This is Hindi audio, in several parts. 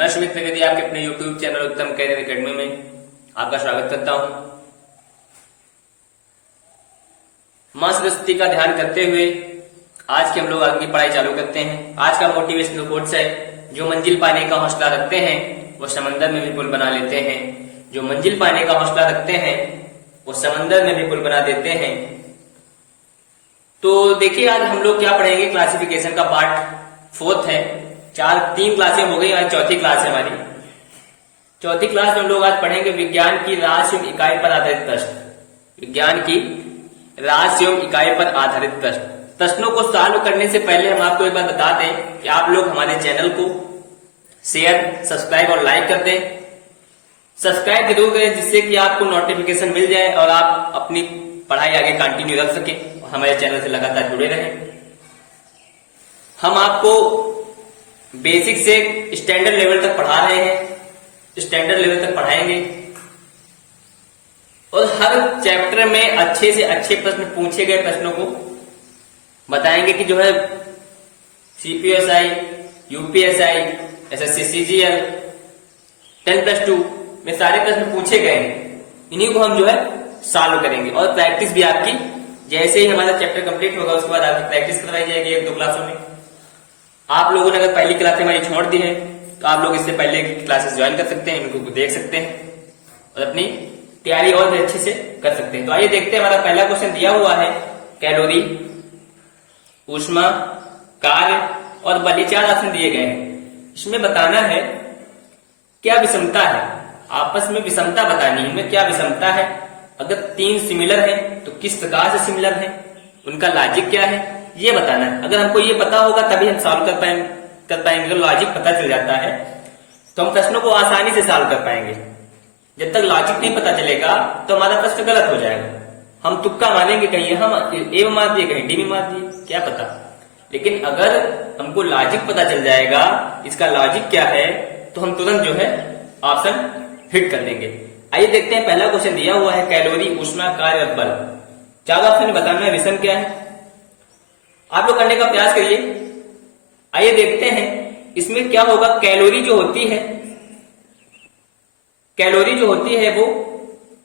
मैं सुमित त्रिवेदी आपके अपने YouTube चैनल उत्तम कैरियर एकेडमी में आपका स्वागत करता हूं। मां सरस्वती का ध्यान करते हुए आज के हम लोग आगे की पढ़ाई चालू करते हैं। आज का मोटिवेशनल कोट्स है, जो मंजिल पाने का हौसला रखते हैं वो समंदर में भी पुल बना लेते हैं। जो मंजिल पाने का हौसला रखते हैं वो समंदर में भी पुल बना देते हैं। तो देखिए आज हम लोग क्या पढ़ेंगे, क्लासिफिकेशन का पार्ट 4 है। 3 क्लासें हो गई, आज चौथी क्लास है हमारी। चौथी क्लास में हम लोग आज पढ़ेंगे विज्ञान की राशि एवं इकाई पर आधारित प्रश्न। विज्ञान की राशि एवं इकाई पर आधारित प्रश्न। प्रश्नों को सॉल्व करने से पहले हम आपको एक बात बता दें कि आप लोग हमारे चैनल को शेयर, सब्सक्राइब और लाइक कर दें। सब्सक्राइब जरूर करें जिससे कि आपको नोटिफिकेशन मिल जाए और आप अपनी पढ़ाई आगे कंटिन्यू रख सकें और हमारे चैनल से लगातार जुड़े रहें। हम आपको बेसिक से स्टैंडर्ड लेवल तक पढ़ा रहे हैं, स्टैंडर्ड लेवल तक पढ़ाएंगे और हर चैप्टर में अच्छे से अच्छे प्रश्न, पूछे गए प्रश्नों को बताएंगे कि जो है सीपीएसआई, यूपीएसआई, एसएससी सीजीएल 10+2 में सारे प्रश्न पूछे गए हैं। इन्हीं को हम जो है सॉल्व करेंगे और प्रैक्टिस भी आपकी जैसे ही हमारा चैप्टर कंप्लीट होगा उसके बाद आपकी प्रैक्टिस करवाई जाएगी 1-2 क्लासों में। आप लोगों ने अगर पहली क्लास हमारी छोड़ दी है तो आप लोग इससे पहले की क्लासेस ज्वाइन कर सकते हैं, इनको देख सकते हैं और अपनी तैयारी और भी अच्छे से कर सकते हैं। तो आइए देखते हैं, हमारा पहला क्वेश्चन दिया हुआ है कैलोरी, ऊष्मा, कार्य और बल, 4 ऑप्शन दिए गए हैं। इसमें बताना है क्या विषमता है, आपस में विषमता बतानी है। इनमें क्या विषमता है, अगर 3 सिमिलर है तो किस प्रकार से सिमिलर है, उनका लॉजिक क्या है, ये बताना है। अगर हमको ये पता होगा तभी हम सॉल्व कर पाएंगे। अगर लॉजिक पता चल जाता है तो हम प्रश्नों को आसानी से सॉल्व कर पाएंगे। जब तक लॉजिक नहीं पता चलेगा तो हमारा प्रश्न गलत हो जाएगा। हम तुक्का मारेंगे, कहीं हम ए में मार दिए, कहीं डी में मार दिए, क्या पता। लेकिन अगर हमको लॉजिक पता चल जाएगा, इसका लॉजिक क्या है, तो हम तुरंत जो है ऑप्शन हिट कर देंगे। आइए देखते हैं, पहला क्वेश्चन दिया हुआ है कैलोरी, ऊष्मा, कार्य और बल। 4 ऑप्शन में बताना है विषम क्या है। आप लोग करने का प्रयास करिए। आइए देखते हैं इसमें क्या होगा। कैलोरी जो होती है, कैलोरी जो होती है वो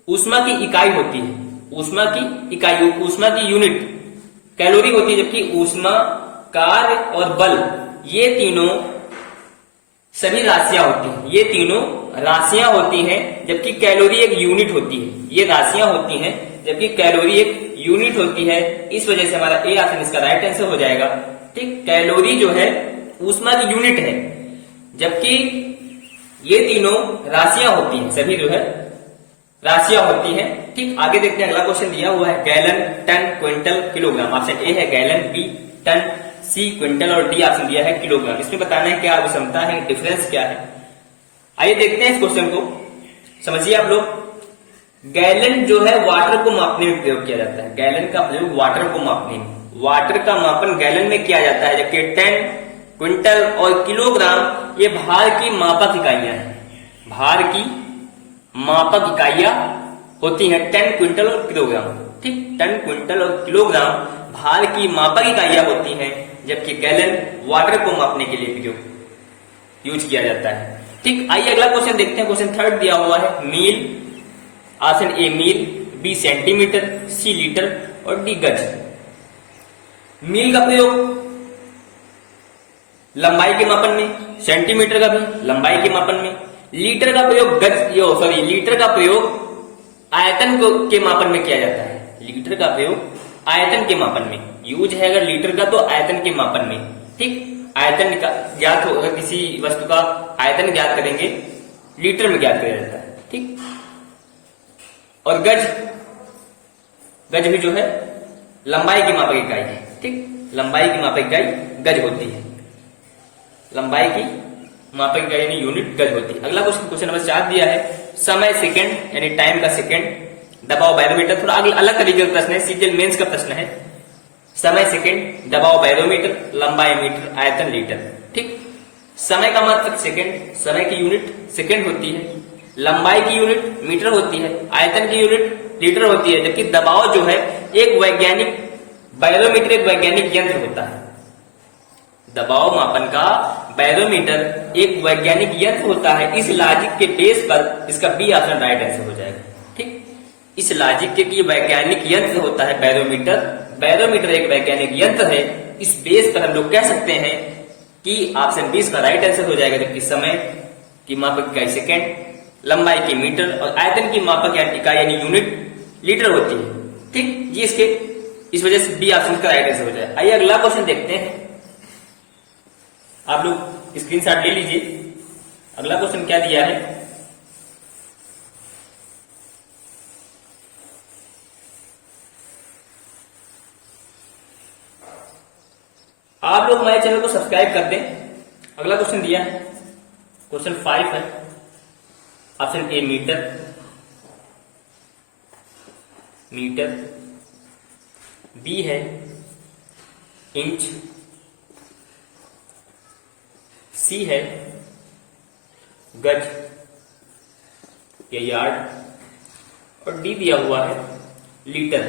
ऊष्मा की इकाई होती है। ऊष्मा की इकाई, ऊष्मा की यूनिट कैलोरी होती है। जबकि ऊष्मा, कार्य और बल ये तीनों सभी राशियां होती हैं। ये तीनों राशियां होती हैं, जबकि कैलोरी एक यूनिट होती है। ये राशियां होती हैं जबकि कैलोरी एक यूनिट होती है। इस वजह से हमारा ए ऑप्शन इसका राइट आंसर हो जाएगा। ठीक, कैलोरी जो है ऊष्मा की यूनिट है, जबकि ये तीनों राशियां होती हैं, सभी जो है राशियां होती हैं। ठीक, आगे देखते हैं, अगला क्वेश्चन दिया हुआ है gallon, ton, quintal, kilogram. Option A है gallon, B ton, C quintal और डी ऑप्शन दिया है किलोग्राम। इसमें बताना है क्या विषमता है, डिफरेंस क्या है। आइए देखते हैं इस क्वेश्चन को, समझिए आप लोग। गैलन जो है वाटर को मापने में प्रयोग किया जाता है। गैलन का प्रयोग वाटर को मापने में, वाटर का मापन गैलन में किया जाता है। जबकि टन, क्विंटल और किलोग्राम ये भार की मापक इकाइयां हैं। भार की मापक इकाइयां होती हैं टन, क्विंटल और किलोग्राम। ठीक, टन, क्विंटल और किलोग्राम भार की मापक इकाइयां होती हैं, जबकि गैलन वाटर को मापने के लिए प्रयोग यूज किया जाता है। ठीक, आइए अगला क्वेश्चन देखते हैं। क्वेश्चन 3 दिया हुआ है मील। ऑप्शन ए मील, बी सेंटीमीटर, सी लीटर और डी गज। मील का प्रयोग लंबाई के मापन में, सेंटीमीटर का भी लंबाई के मापन में, लीटर का प्रयोग लीटर का प्रयोग आयतन के मापन में किया जाता है। लीटर का प्रयोग आयतन के मापन में यूज है। अगर लीटर का तो आयतन के मापन में। ठीक, आयतन का ज्ञात होगा, किसी वस्तु का आयतन ज्ञात करेंगे लीटर में ज्ञात किया जाता है। ठीक, और गज भी जो है लंबाई की मापक इकाई है। ठीक, लंबाई की मापक इकाई गज होती है। लंबाई की मापक इकाई यानी यूनिट गज होती है। अगला क्वेश्चन नंबर 4 दिया है समय सेकंड यानी टाइम का सेकंड, दबाव बैरोमीटर। थोड़ा अलग तरीके का प्रश्न है, सीजीएल मेंस का प्रश्न है। समय सेकंड, दबाव बैरोमीटर, लंबाई मीटर, आयतन लीटर। ठीक, समय का मात्रक सेकंड, समय की यूनिट सेकंड होती है, लंबाई की यूनिट मीटर होती है, आयतन की यूनिट लीटर होती है। जबकि दबाव जो है एक वैज्ञानिक बैरोमीटर, एक वैज्ञानिक यंत्र होता है। दबाव मापन का बैरोमीटर एक वैज्ञानिक यंत्र होता है, इस लॉजिक के बेस पर इसका बी ऑप्शन राइट आंसर हो जाएगा। ठीक, इस लॉजिक के कि वैज्ञानिक यंत्र होता है बैरोमीटर, बैरोमीटर एक वैज्ञानिक यंत्र है, इस बेस पर हम लोग कह सकते हैं कि ऑप्शन 20 का राइट आंसर हो जाएगा। जबकि समय की मापक इकाई सेकेंड, लंबाई की मीटर और आयतन की मापक इकाई यानी यूनिट लीटर होती है। ठीक, ये इसके इस वजह से बी ऑप्शन का राइट आंसर हो जाए। आइए अगला क्वेश्चन देखते हैं, आप लोग स्क्रीनशॉट ले लीजिए। अगला क्वेश्चन क्या दिया है, आप लोग हमारे चैनल को सब्सक्राइब कर दें। अगला क्वेश्चन दिया है, क्वेश्चन 5 है, option A metre, metre, B है इंच, सी है गज या यार्ड और डी दिया हुआ है लीटर।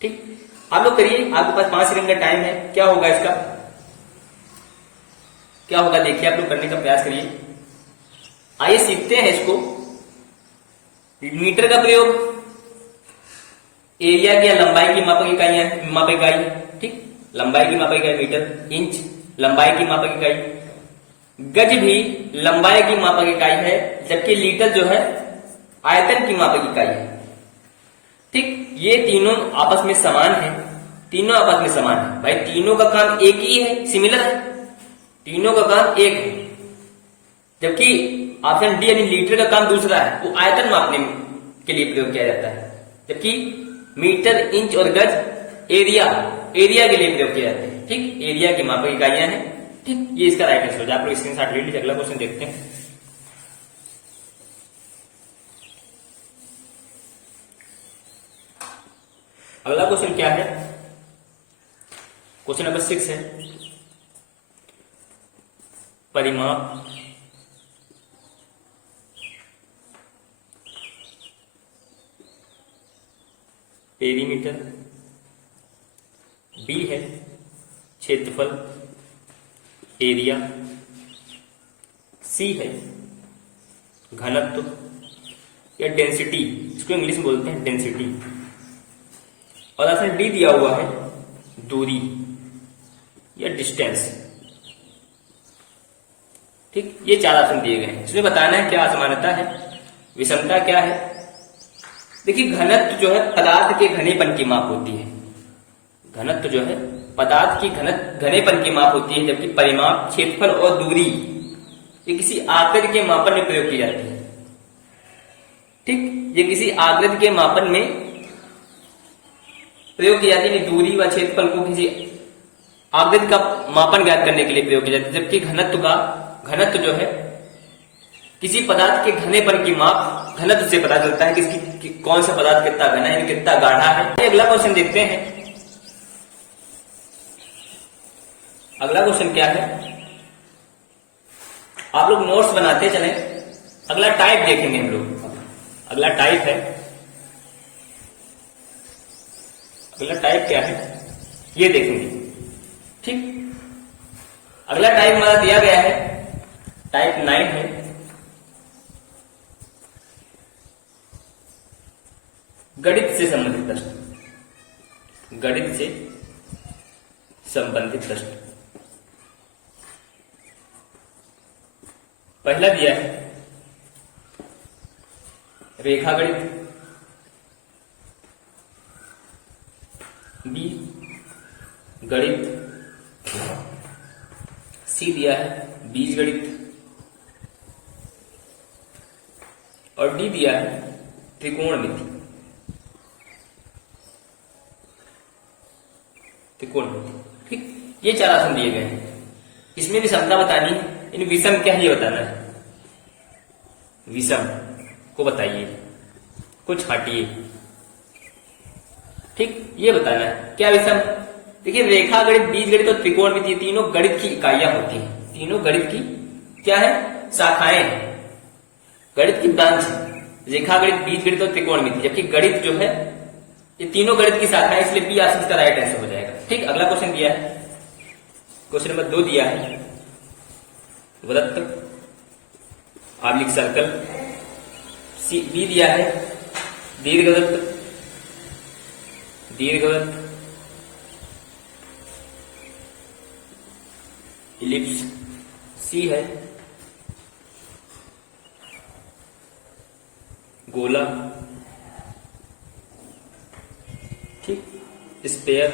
ठीक, आप लोग करिए, आपके पास 5 सेकंड का टाइम है। क्या होगा इसका, क्या होगा देखिए, आप लोग करने का प्रयास करिए। आइए सीखते हैं इसको। मीटर का प्रयोग एरिया की या लंबाई की मापक इकाई है, मापक इकाई। ठीक, लंबाई की मापक इकाई मीटर, इंच लंबाई की मापक इकाई, गज भी लंबाई की मापक इकाई है, जबकि लीटर जो है आयतन की मापक इकाई है। ठीक, ये तीनों आपस में समान है, तीनों आपस में समान है भाई, तीनों का काम एक ही है, सिमिलर है, तीनों का काम एक है। जबकि ऑप्शन डी यानी लीटर का काम दूसरा है, वो आयतन मापने के लिए प्रयोग किया जाता है। जबकि मीटर, इंच और गज एरिया, एरिया के लिए प्रयोग किया जाता है। ठीक, एरिया की मापक इकाइयां हैं। ठीक, ये इसका राइट आंसर हो जाए। आप लोग स्क्रीनशॉट ले लीजिए। अगला क्वेश्चन देखते हैं, अगला क्वेश्चन क्या है, क्वेश्चन नंबर 6 है, परिमाप, पेरीमीटर, बी है क्षेत्रफल एरिया, सी है घनत्व या डेंसिटी, इसको इंग्लिश में बोलते हैं डेंसिटी, और ऑप्शन डी दिया हुआ है दूरी या डिस्टेंस। ठीक, ये 4 ऑप्शन दिए गए हैं। इसमें बताना है क्या असमानता है, विषमता क्या है। देखिए, घनत्व जो है पदार्थ के घनेपन की माप होती है, घनत्व जो है पदार्थ की घनेपन की माप होती है, जबकि परिमाप, क्षेत्रफल और दूरी ये किसी आकृति के मापन में प्रयोग की जाती है। ठीक, ये किसी आकृति के मापन में प्रयोग की जाती है, दूरी व क्षेत्रफल को किसी आकृति का मापन ज्ञात करने के लिए प्रयोग किया जाता है। जबकि घनत्व जो है किसी पदार्थ के घनेपन की माप घनत्व से पता चलता है कि कौन सा पदार्थ कितना घना है, कितना गाढ़ा है। अगला क्वेश्चन देखते हैं, अगला क्वेश्चन क्या है, आप लोग नोट्स बनाते चले। अगला टाइप देखेंगे हम लोग, अगला टाइप है, अगला टाइप क्या है ये देखेंगे। ठीक, अगला टाइप हमारा दिया गया है, टाइप 9 है, गणित से संबंधित प्रश्न, गणित से संबंधित प्रश्न। पहला दिया है रेखा गणित, बी गणित, सी दिया है बीज गणित और डी दिया है त्रिकोणमिति, त्रिकोणमिति। ठीक, ये 4 आसन दिए गए हैं। इसमें भी क्षमता बतानी है, इन विषम क्या है ये बताना है, विषम को बताइए, कुछ हटिए। ठीक, ये बताना है क्या विषम। देखिए, रेखा गणित, बीज गणित और त्रिकोणमिति तीनों गणित की इकाइयां होती हैं, तीनों गणित की क्या है, शाखाएं हैं, गणित की ब्रांच है, रेखा गणित, बीज गणित और त्रिकोणमिति। जबकि गणित जो है ये तीनों गणित की शाखाएं, इसलिए बी ऑप्शन का राइट आंसर हो जाएगा। ठीक, अगला क्वेश्चन दिया है क्वेश्चन नंबर 2 दिया है वृत्त आर्लिक सर्कल। बी दिया है दीर्घवृत्त, इलिप्स। सी है गोला, ठीक, स्फीयर।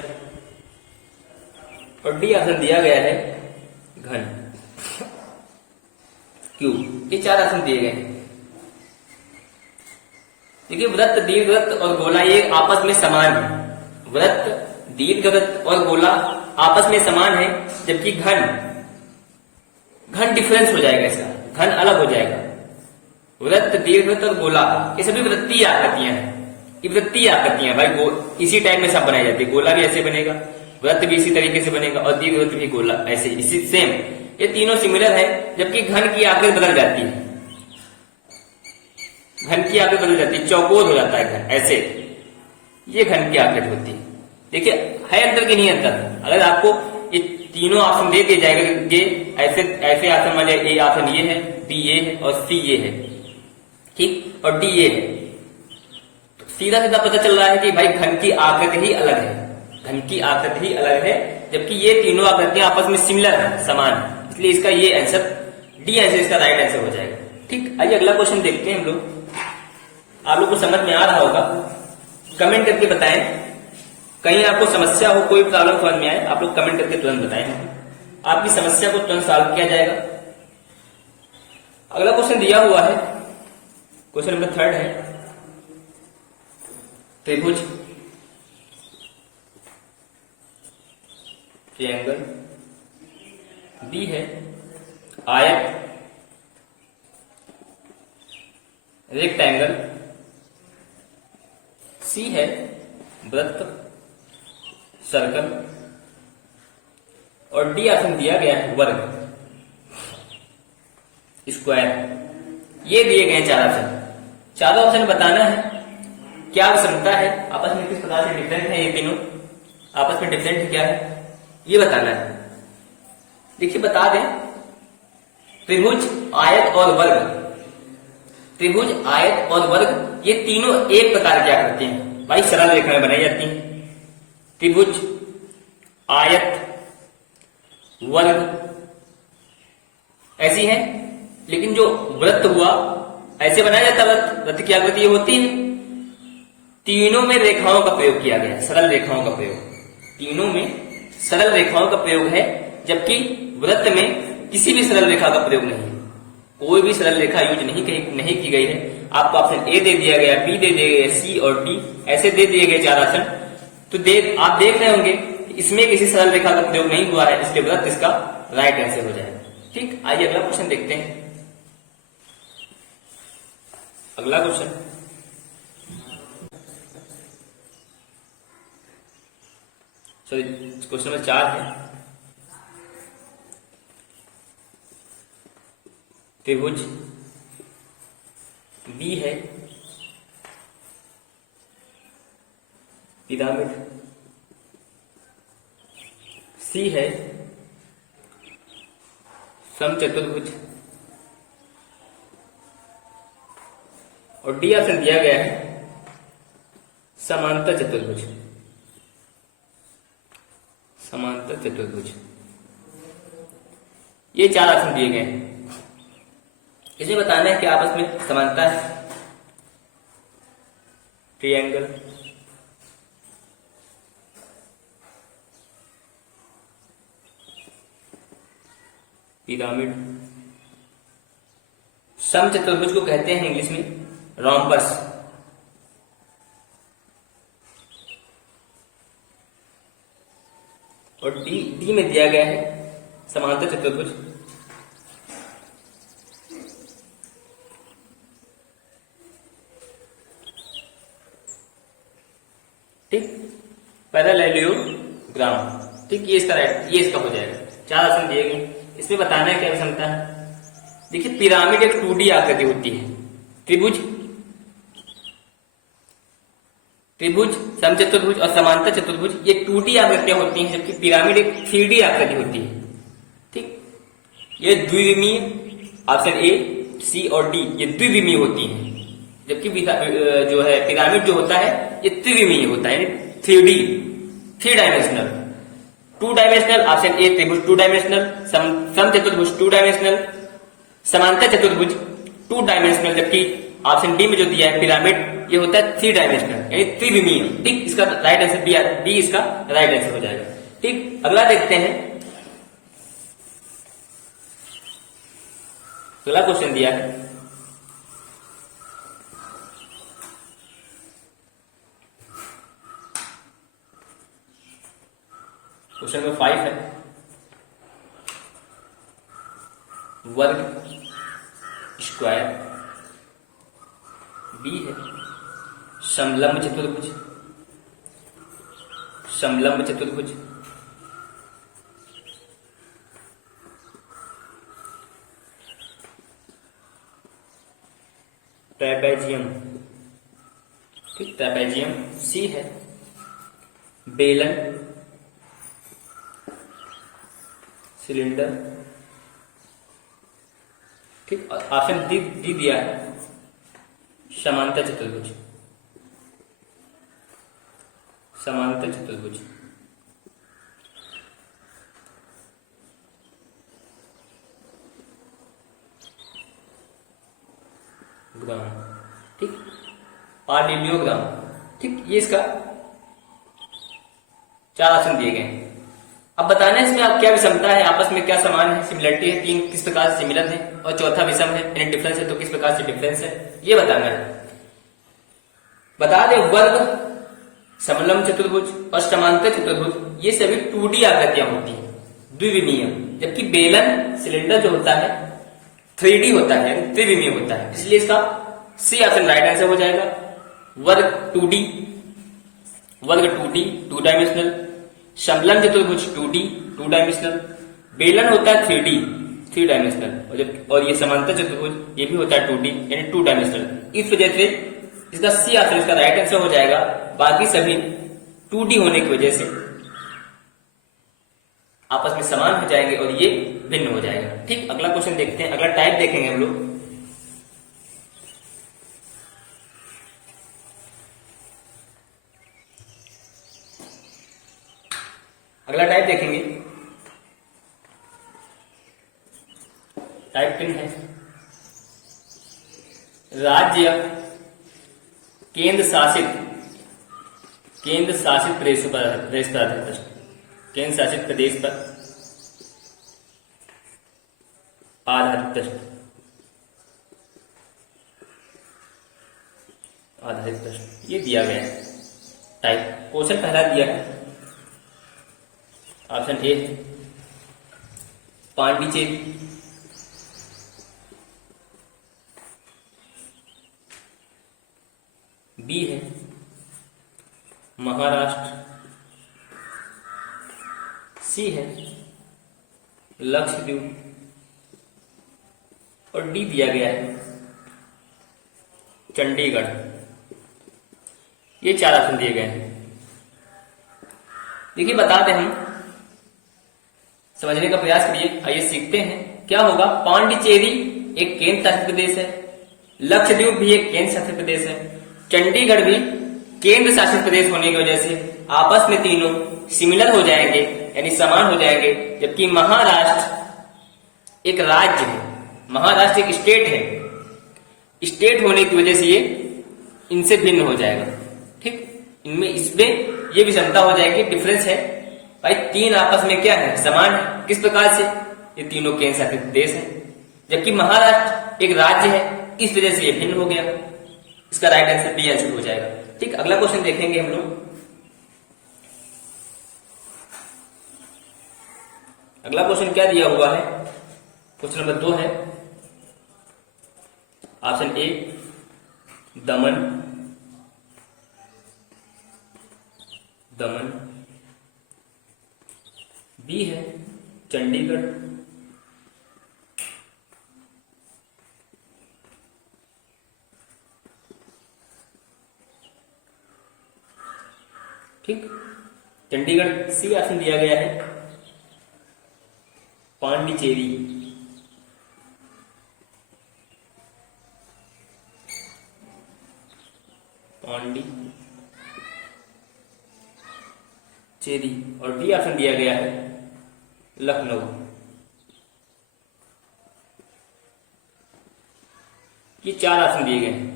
और डी ऑप्शन दिया गया है घन। क्यों? ये 4 ऑप्शन दिए गए हैं। देखिए वृत्त, दीर्घवृत्त और गोला ये आपस में समान है। वृत्त, दीर्घवृत्त और गोला आपस में समान है, जबकि घन डिफरेंस हो जाएगा, इसका घन अलग हो जाएगा। वृत्त, दीर्घवृत्त और गोला ये सभी वृत्तीय आकृतियां हैं। ये वृत्तीय आकृतियां भाई इसी टाइप में सब बनाई जाती है। गोला भी ऐसे बनेगा, वृत्त भी इसी तरीके से बनेगा और दीर्घवृत्त भी गोला ऐसे इसी सेम। ये तीनों सिमिलर है, जबकि घन की आकृति बदल जाती है। घन की आकृति बदल जाती है, चौकोर हो जाता है घन ऐसे। ये घन की आकृति होती है। देखिए है अंतर की नहीं अंतर। अगर आपको ये तीनों ऑप्शन दे दिया जाएगा, ये ऐसे ऑप्शन वाले, ए ऑप्शन ये है, बी ये है और सी ये है, ठीक, और डी ये है, तो सीधा सीधा पता चल रहा है कि भाई घन की आकृति ही अलग है। घन की आकृति ही अलग है, जबकि ये तीनों आकृतियां आपस में सिमिलर है, समान है। इसलिए इसका ये आंसर डी आंसर इसका राइट आंसर हो जाएगा। ठीक, आइए अगला क्वेश्चन देखते हैं हम लोग। आप लोग को समझ में आ रहा होगा, कमेंट करके बताएं। कहीं आपको समस्या हो, कोई प्रॉब्लम समझ में आए, आप लोग कमेंट करके तुरंत बताएं। आपकी समस्या को तुरंत सॉल्व किया जाएगा। अगला क्वेश्चन दिया हुआ है, क्वेश्चन नंबर 3 है त्रिभुज, ट्रायंगल। बी है आयत, रेक्टेंगल। सी है वृत्त, सर्कल। और डी ऑप्शन दिया गया है वर्ग, स्क्वायर। ये दिए गए 4 ऑप्शन। चारों ऑप्शन बताना है क्या विषमता है, आपस में किस प्रकार से डिफरेंट है, ये तीनों आपस में डिफरेंट क्या है ये बताना है। देखिए बता दें, त्रिभुज, आयत और वर्ग, त्रिभुज, आयत और वर्ग ये तीनों एक प्रकार क्या करते हैं भाई, सरल रेखा में बनाई जाती हैं। त्रिभुज, आयत, वर्ग ऐसी है, लेकिन जो वृत्त हुआ ऐसे बनाया जाता है। वृत्त की आकृति होती है, तीनों में रेखाओं का प्रयोग किया गया, सरल रेखाओं का प्रयोग, तीनों में सरल रेखाओं का प्रयोग है, जबकि वृत्त में किसी भी सरल रेखा का प्रयोग नहीं है। कोई भी सरल रेखा यूज नहीं की गई है। आपको ऑप्शन ए दे दिया गया, बी दे दिया गया, सी और डी ऐसे दे दिए गए 4 ऑप्शन। तो आप देख रहे होंगे इसमें किसी सरल रेखा का प्रयोग नहीं हुआ है, इसलिए वृत्त इसका राइट आंसर हो जाएगा। ठीक, आइए अगला क्वेश्चन देखते हैं। अगला क्वेश्चन, सॉरी क्वेश्चन नंबर 4 है त्रिभुज। बी है पिरामिड। सी है समचतुर्भुज। और डी ऑप्शन दिया गया है समांतर चतुर्भुज, समांतर चतुर्भुज। ये 4 ऑप्शन दिए गए हैं। इसे बताना है कि आपस में समानता है। ट्रायंगल, पिरामिड, समचतुर्भुज को कहते हैं इंग्लिश में रोम्बस। और डी में दिया गया है समांतर चतुर्भुज। ठीक, पैरेललोग्राम। ठीक, ये इसका हो जाएगा। 4 ऑप्शन दिए गए, इसमें बताना है क्या विषमता है। देखिए पिरामिड एक 2D आकृति होती है। त्रिभुज, समचतुर्भुज और समांतर चतुर्भुज ये 2D आकृतियां होती हैं, जबकि पिरामिड एक 3D आकृति होती है। ठीक, ये द्विविमीय, ऑप्शन ए, सी और डी ये द्विविमीय होती हैं, जबकि जो है पिरामिड जो होता है ये त्रिविमीय होता है, 3D, 3 dimensional. 2 dimensional, option A त्रिभुज 2 डायमेंशनल, समचतुर्भुज 2 डायमेंशनल, समांतर चतुर्भुज 2 डायमेंशनल, जबकि ऑप्शन डी में जो दिया है पिरामिड ये होता है 3 डायमेंशनल यानी त्रिविमीय। ठीक, इसका राइट आंसर बी इसका राइट आंसर हो जाएगा। ठीक, अगला देखते हैं। अगला क्वेश्चन दिया है, क्वेश्चन नंबर 5 है, वर्ग स्क्वायर, बी है समलंब चतुर्भुज, समलंब चतुर्भुज, ट्रेपेजियम, ठीक ट्रेपेजियम, सी है बेलन, सिलेंडर, ठीक, ऑप्शन डी दिया है समांतर चतुर्भुज, समांतर चतुर्भुज, ग्राम, ठीक, पार्लिलियोग्राम, ठीक, ये इसका 4 ऑप्शन दिए गए हैं। अब बताना है इसमें आप क्या विषमता है, आपस में क्या समान है, सिमिलरिटी है, 3 किस प्रकार से सिमिलर है, और चौथा विषम है यानी डिफरेंस है तो किस प्रकार से डिफरेंस है, ये बताना है। बता दें वर्ग, समलंब चतुर्भुज और समांतर चतुर्भुज ये सभी 2D आकृतियां होती हैं, द्विविमीय, जबकि बेलन सिलेंडर जो होता है 3D होता है, त्रिविमीय होता है, इसलिए इसका सी ऑप्शन राइट आंसर हो जाएगा। वर्ग 2D, वर्ग 2D 2 डायमेंशनल, समलंब चतुर्भुज 2D 2 डायमेंशनल, बेलन होता है 3D 3 डायमेंशनल, और ये समांतर चतुर्भुज ये भी होता है 2D यानी 2 डायमेंशनल। इस वजह से इसका सी ऑप्शन इसका राइट आंसर हो जाएगा। बाकी सभी 2D होने की वजह से आपस में समान हो जाएंगे और ये भिन्न हो जाएगा। ठीक, अगला क्वेश्चन देखते हैं, अगला टाइप देखेंगे हम लोग। अगला टाइप देखेंगे, टाइप पिन है राज्य, केंद्र शासित प्रदेश पर आधारित प्रश्न, केंद्र शासित प्रदेश पर आधारित प्रश्न, आधारित प्रश्न ये दिया गया है। टाइप क्वेश्चन पहला दिया है, ऑप्शन ए पांडिचेरी, बी है महाराष्ट्र, सी है लक्षद्वीप, और डी दिया गया है चंडीगढ़। ये 4 ऑप्शन दिए गए हैं। देखिए बता दें, हम समझने का प्रयास करिए, आइए सीखते हैं क्या होगा। पांडिचेरी एक केंद्र शासित प्रदेश है, लक्षद्वीप भी एक केंद्र शासित प्रदेश है, चंडीगढ़ भी केंद्र शासित प्रदेश होने की वजह से आपस में तीनों सिमिलर हो जाएंगे यानी समान हो जाएंगे, जबकि महाराष्ट्र एक राज्य है, महाराष्ट्र एक स्टेट है, स्टेट होने की वजह से ये इनसे भिन्न हो जाएगा। ठीक, इनमें इसमें ये विषमता हो जाएगी, डिफरेंस है भाई, 3 आपस में क्या है समान है, किस प्रकार से, ये तीनों केंद्र शासित प्रदेश है, जबकि महाराष्ट्र एक राज्य है, इस वजह से ये भिन्न हो गया। इसका राइट आंसर बी आंसर हो जाएगा। ठीक, अगला क्वेश्चन देखेंगे हम लोग। अगला क्वेश्चन क्या दिया हुआ है, क्वेश्चन नंबर 2 है, ऑप्शन ए दमन, दमन, बी है चंडीगढ़, ठीक, चंडीगढ़ सी ऑप्शन दिया गया है। पांडिचेरी, पांडिचेरी। और डी ऑप्शन दिया गया है लखनऊ। ये 4 ऑप्शन दिए गए हैं,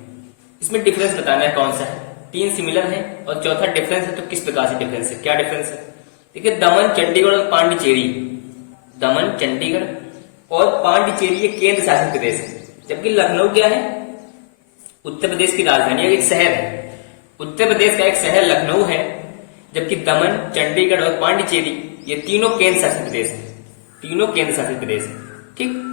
इसमें डिफरेंस बताना है कौन सा है। 3 सिमिलर है और चौथा डिफरेंस है, तो किस प्रकार से डिफरेंस है, क्या डिफरेंस है। देखिए दमन, चंडीगढ़ और पांडिचेरी, दमन, चंडीगढ़ और पांडिचेरी ये केंद्र शासित प्रदेश है, जबकि लखनऊ क्या है, उत्तर प्रदेश की राजधानी है, एक शहर है। उत्तर प्रदेश का एक शहर लखनऊ है, जबकि दमन, चंडीगढ़ और पांडिचेरी ये तीनों केंद्र शासित प्रदेश है, तीनों केंद्र शासित प्रदेश है। ठीक।